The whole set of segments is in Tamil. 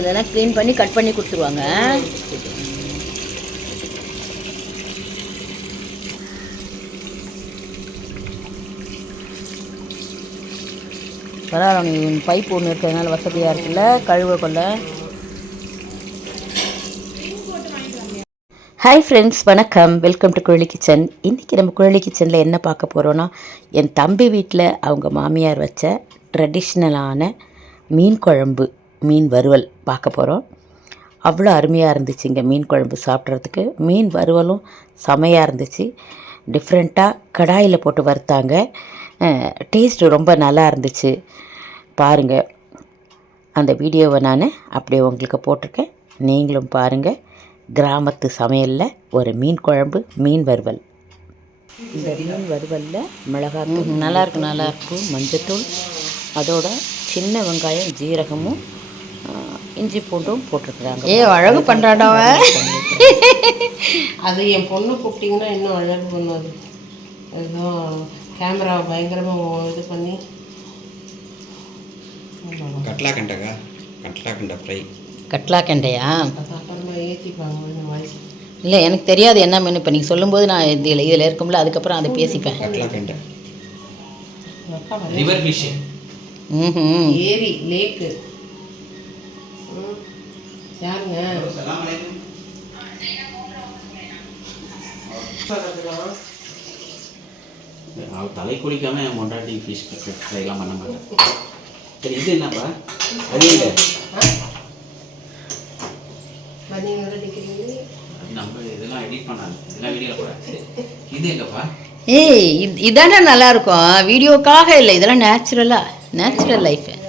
இதெல்லாம் க்ளீன் பண்ணி கட் பண்ணி கொடுத்துருவாங்க. பரவாயில்ல பைப் ஒன்று இருக்கிறதுனால வசதியாக இருக்குல்ல? கழுவ கொள்ள. ஹாய் ஃப்ரெண்ட்ஸ் வணக்கம். வெல்கம் டு குழலி கிச்சன் இன்றைக்கி நம்ம குழலி கிச்சனில் என்ன பார்க்க போகிறோன்னா என் தம்பி வீட்டில் அவங்க மாமியார் வச்ச ட்ரெடிஷ்னலான மீன் குழம்பு. மீன் வறுவல் பார்க்க போகிறோம் அவ்வளோ அருமையாக இருந்துச்சு இங்கே மீன் குழம்பு சாப்பிட்றதுக்கு. மீன் வறுவலும் செமையாக இருந்துச்சு. டிஃப்ரெண்ட்டாக கடாயில் போட்டு வறுத்தாங்க. டேஸ்ட் ரொம்ப நல்லா இருந்துச்சு. பாருங்கள் அந்த வீடியோவை நான் அப்படியே உங்களுக்கு போட்டிருக்கேன். நீங்களும் பாருங்கள் கிராமத்து சமையலில் ஒரு மீன் குழம்பு மீன் வறுவல். இந்த மீன் வறுவலில் மிளகாத்தூள் நல்லா இருக்கு நல்லா இருக்கும் மஞ்சத்தூள் அதோட சின்ன வெங்காயம் ஜீரகமும் இஞ்சி பூண்டும் போட்டிருக்கிறாங்க. ஏ அழகு பண்ணுறாடாவ அது என் பொண்ணு கூப்பிட்டிங்கன்னா இன்னும் அழகு பண்ணுவது அதுதான் கேமரா பயங்கரமாக இது பண்ணி. கட்லாக்கண்டக்கா கட்லாக்கண்ட ஃப்ரை. கட்லா கெண்டையா அப்புறமா ஏற்றிப்பாங்க இந்த இல்லை எனக்கு தெரியாது என்ன மெனு இப்போ நீங்கள் சொல்லும்போது நான் இதில் இதில் இருக்கும்ல அதுக்கப்புறம் அதை பேசிப்பேன். கட்லாக்கண்ட. அப்பா வர ரிவர் ஃபிஷ் ம் ஏரி லேக்கு. யாருங்க? அவள் தலை குளிக்காம என் பொண்டாட்டி ஃபிஷ் ஃப்ரைலாம் பண்ண மாட்டேன் சரி இது என்னப்பா? அது நிற்கிறீங்க நம்ம இதெல்லாம் எடிட் பண்ணாங்க இதெல்லாம் வீடியோ போடாது இது எங்கப்பா? ஏய் இது இதானே நல்லா இருக்கும் வீடியோக்காக இல்லை. இதெல்லாம் நேச்சுரலாக நேச்சுரல் லைஃப் ம்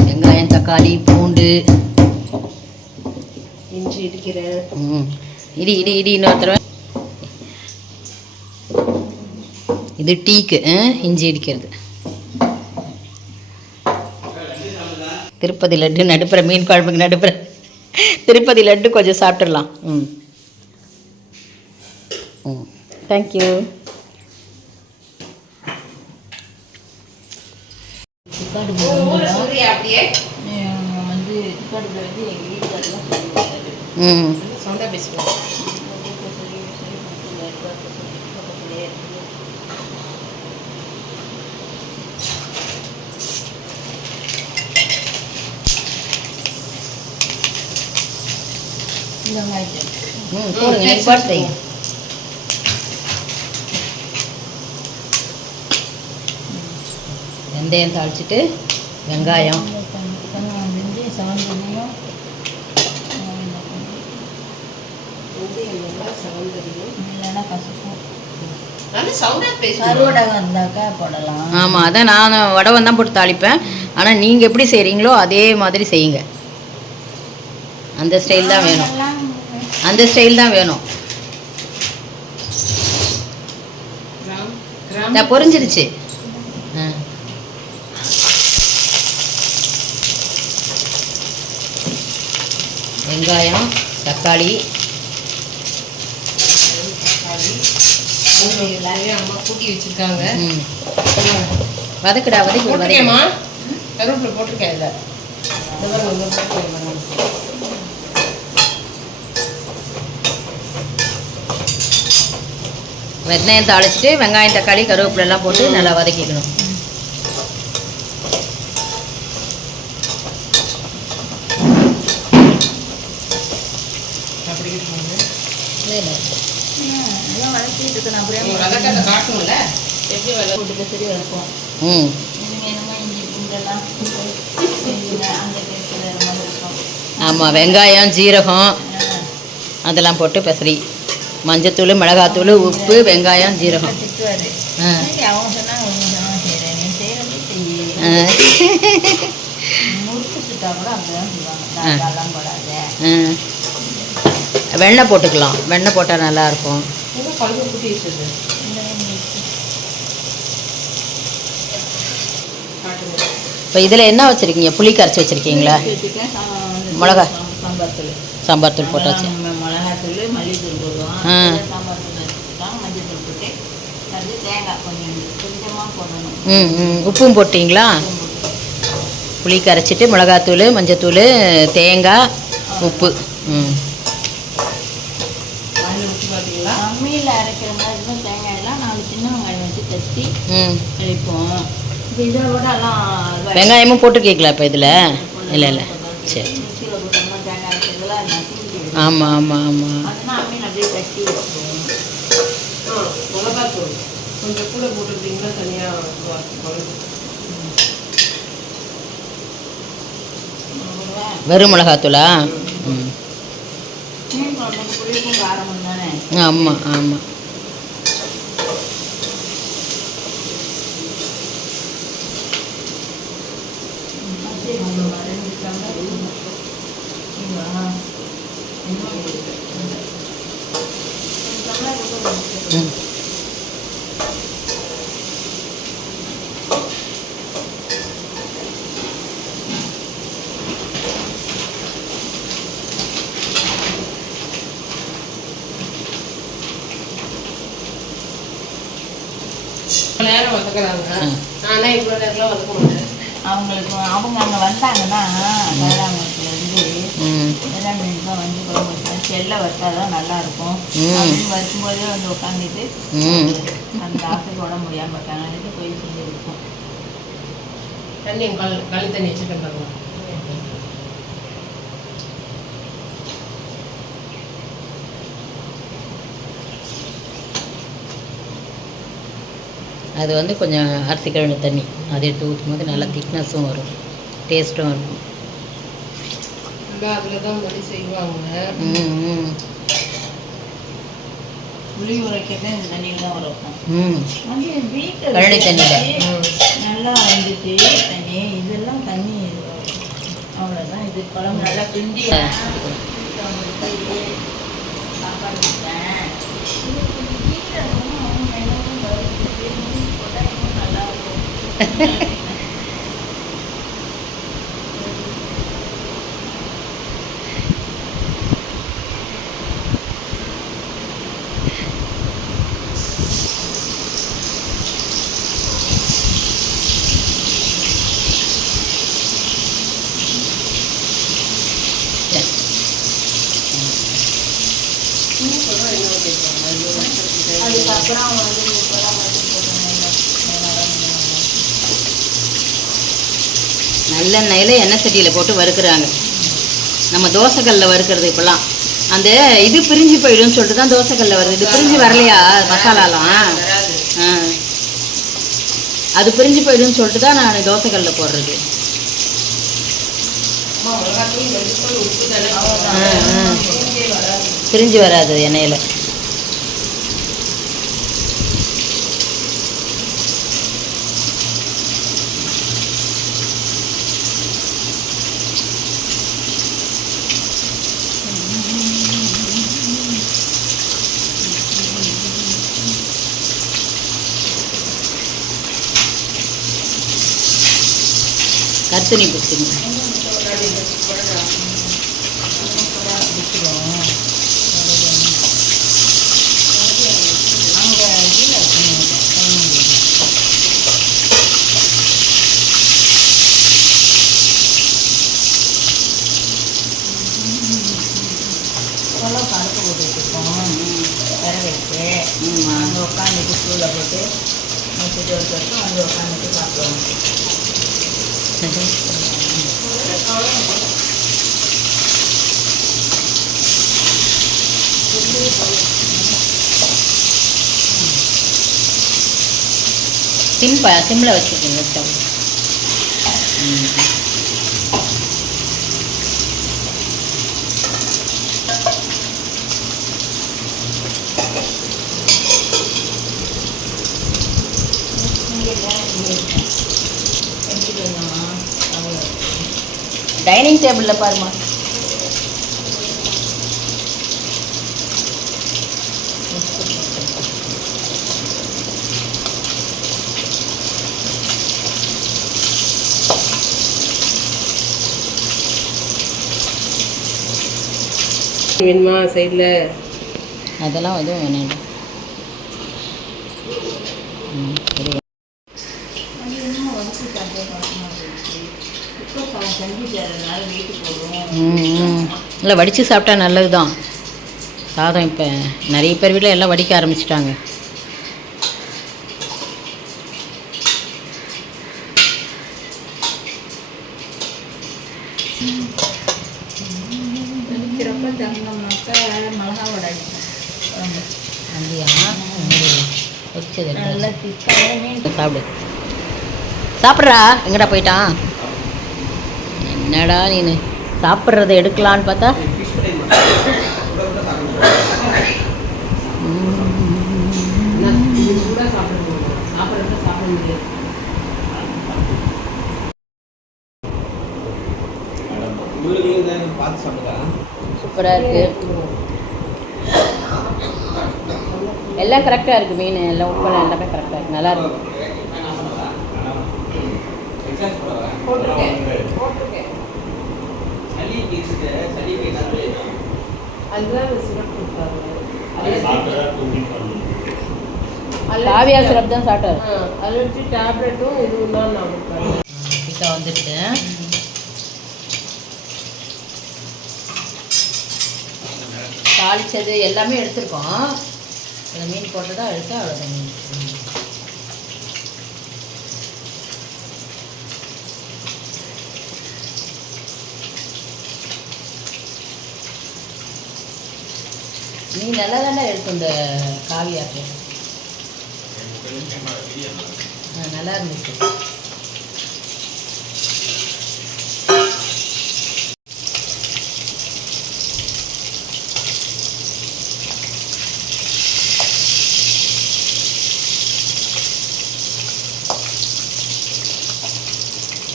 வெங்காயம் தக்காளி பூண்டு. இஞ்சி இடிக்கிறேன் ம் இடி இடி இடி இன்னொருத்தர இது டீக்கு? இஞ்சி இடிக்கிறது. திருப்பதி லட்டு நடுப்புற மீன் குழம்புக்கு நடுப்புற. திருப்பதி லட்டு கொஞ்சம் சாப்பிட்றலாம் ம். ம் தேங்க்யூ சூர்யா அப்படியே? வந்து வந்து எங்கள் வீட்டுக்காரெல்லாம் ம். சொந்த பேசுவோம் ம் போடுங்க பாட்டு வெந்தயம் தாளிச்சிட்டு வெங்காயம். ஆமாம் அதான் நான் வடவம் தான் போட்டு தாளிப்பேன். ஆனால் நீங்கள் எப்படி செய்கிறீங்களோ அதே மாதிரி செய்யுங்க. அந்த ஸ்டைல் தான் வேணும். அந்த ஸ்டைல் தான் வேணும். Gram gram. நான் பொரிஞ்சிருச்சு. வெங்காயம் தக்காளி. எல்லாரையும் அம்மா கூட்டி வச்சிருக்காங்க ம். வதக்குடா வதக்கி வதக்கி போட்டிருக்கேம்மா. கருவேப்பிலை போட்டிருக்கேன். வெங்காயம் தாளிச்சிட்டு வெங்காயம் தக்காளி கருவேப்பிலை எல்லாம் போட்டு நல்லா வதக்கிக்கணும். அப்படி இருக்குங்க இல்லை இல்லை. எல்லாம் வதக்கிட்டு இருக்கணும் அப்படியே காட்டணும்ல எப்படி போட்டுக்க சரி இருக்கும் ம். ஆமாம் வெங்காயம் ஜீரகம் அதெல்லாம் போட்டு பெசரி மஞ்சத்தூள் மிளகாத்தூள் உப்பு வெங்காயம் ஜீரகம். ஆ. வெண்ணெய் போட்டுக்கலாம். வெண்ணெய் போட்டால் நல்லாயிருக்கும். இப்போ இதில் என்ன வச்சுருக்கீங்க? புளி கரைச்சி வச்சுருக்கீங்களா? மிளகா. சாம்பார் தூள் சாம்பார் தூள் போட்டாச்சு மிளகாத்தூள் மல்லித்தூள் போடுவோம். சாம்பார் ம் ம். உப்பும் போட்டிங்களா? புளி கரைச்சிட்டு மிளகாத்தூள் மஞ்சத்தூள் தேங்காய் உப்பு. ம் வாங்கி ஊற்றி பார்த்தீங்களா அம்மியில் அரைக்கிற மாதிரி தான் தேங்காயெல்லாம் நாலு சின்ன வெங்காயம் வச்சு தட்டி ம் அரைப்போம் இப்போ இதை விட எல்லாம் வெங்காயமும் போட்டிருக்கீங்களா இப்போ இதில்? இல்லை இல்லை. சரி ஆமாம் ஆமாம் ஆமாம் கொஞ்சம் கூட போட்டுக்கிட்டிங்கன்னா தனியாக வெறும் மிளகாத்தூளா ம். ஆமாம் ஆமாம் ம் வதக்குறாங்க ஆனால் இவ்வளோ நேரம்லாம் வதக்க மாட்டேன். அவங்களுக்கு அவங்க அங்கே வந்தாங்கன்னா வேளாங்கண்ணிலேருந்து வேளாங்கண்ணிக்கு வந்து குழம்பு வச்சா செல்லை வச்சா தான் நல்லாயிருக்கும். ம். அப்படின்னு வரும்போதே வந்து உட்காந்துட்டு ம். அந்த ஆசைக்கு உட முடியாமல் இருக்காங்க. போய் செஞ்சு இருக்கும். தண்ணி கல் களி தண்ணி வச்சுட்டு பாருங்க. அது வந்து கொஞ்சம் அரிசி கழுவின தண்ணி. அதை எடுத்து ஊற்றும் போது நல்லா திக்னஸும் வரும். டேஸ்ட்டும் இருக்கும் அதில் தான் முன்னாடி செய்வாங்க. புளி உரைக்கிறது இந்த தண்ணியில் தான் உரைப்போம் ம் கழனி தண்ணியில. நல்லா வந்துட்டு தண்ணி இதெல்லாம் தண்ணி அவ்வளோதான் இது குழம்பு நல்லா பிண்டி சாப்பாடு இருக்கும் அதுக்கப்புறம் வந்து இப்போலாம் வந்து நல்லெண்ணெயில் எண்ணெய் சட்டியில் போட்டு வறுக்கிறாங்க. நம்ம தோசைக்கல்லில் வறுக்கிறது இப்போலாம் அந்த இது பிரிஞ்சு போயிடும்னு சொல்லிட்டு தான் தோசைக்கல்ல வருது இது பிரிஞ்சு வரலையா மசாலாலாம்? ஆ. அது பிரிஞ்சு போயிடும்னு சொல்லிட்டு தான் நான் தோசைக்கல்ல போடுறது. ஆ ஆ. பிரிஞ்சு வராது எண்ணெயில். கருத்தணி பிடிச்சிங்க இப்போல்லாம் போட்டு வச்சுருக்கோம் வர வச்சு அங்கே உட்காந்துட்டு ஸ்கூலில் போட்டு வச்சுட்டு வச்சுருக்கோம் வந்து உட்காந்துட்டு சாப்பிடுவோம். ತಿಂಪ ತಿಂಬಳ ಹಚ್ಚಿದ್ದೀನಿ ತಾವು Thank you. டைனிங் டேபிளில் பாருமா வேணுமா சைடில்? அதெல்லாம் எதுவும் வேணாம் ம், சரி செஞ்சு தரதுனால வீட்டுக்கு போடுவோம் ம் இல்லை வடித்து சாப்பிட்டா நல்லது தான் சாதம் இப்போ நிறைய பேர் வீட்டில் எல்லாம் வடிக்க ஆரம்பிச்சிட்டாங்க. சாப்பிடு. சாப்பிட்றா. எங்கடா போயிட்டான்? என்னடா நீனு? சாப்பிட்றத எடுக்கலான்னு பார்த்தா? சூப்பராக இருக்கு. எல்லாம் கரெக்டாக இருக்குது மீன். எல்லாம் உப்பு எல்லாமே கரெக்டாக இருக்குது நல்லா இருக்கு. போட்டிருக்கேன் சளி கேட்குது சளி கேட்டாலே அதுதான் சிறப்பு காவியா சிரப் தான் சாப்பிட்டாரு. அலர்ஜி டேப்லெட்டும் இதுவும் தான் நான் கிட்ட வந்துட்டு. தாளிச்சது எல்லாமே எடுத்திருக்கோம். மீன் போட்டு தான் எடுத்து அவ்வளோதான் மீன். மீன் நல்லா தானே இருக்கும் இந்த காவியாக்கு? நல்லா இருந்துச்சு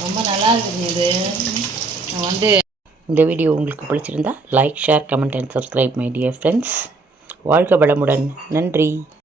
ரொம்ப நல்லா இருக்குது இது நான் வந்து இந்த வீடியோ உங்களுக்கு பிடிச்சிருந்தா like share comment and subscribe my dear friends வாழ்க வளமுடன். நன்றி.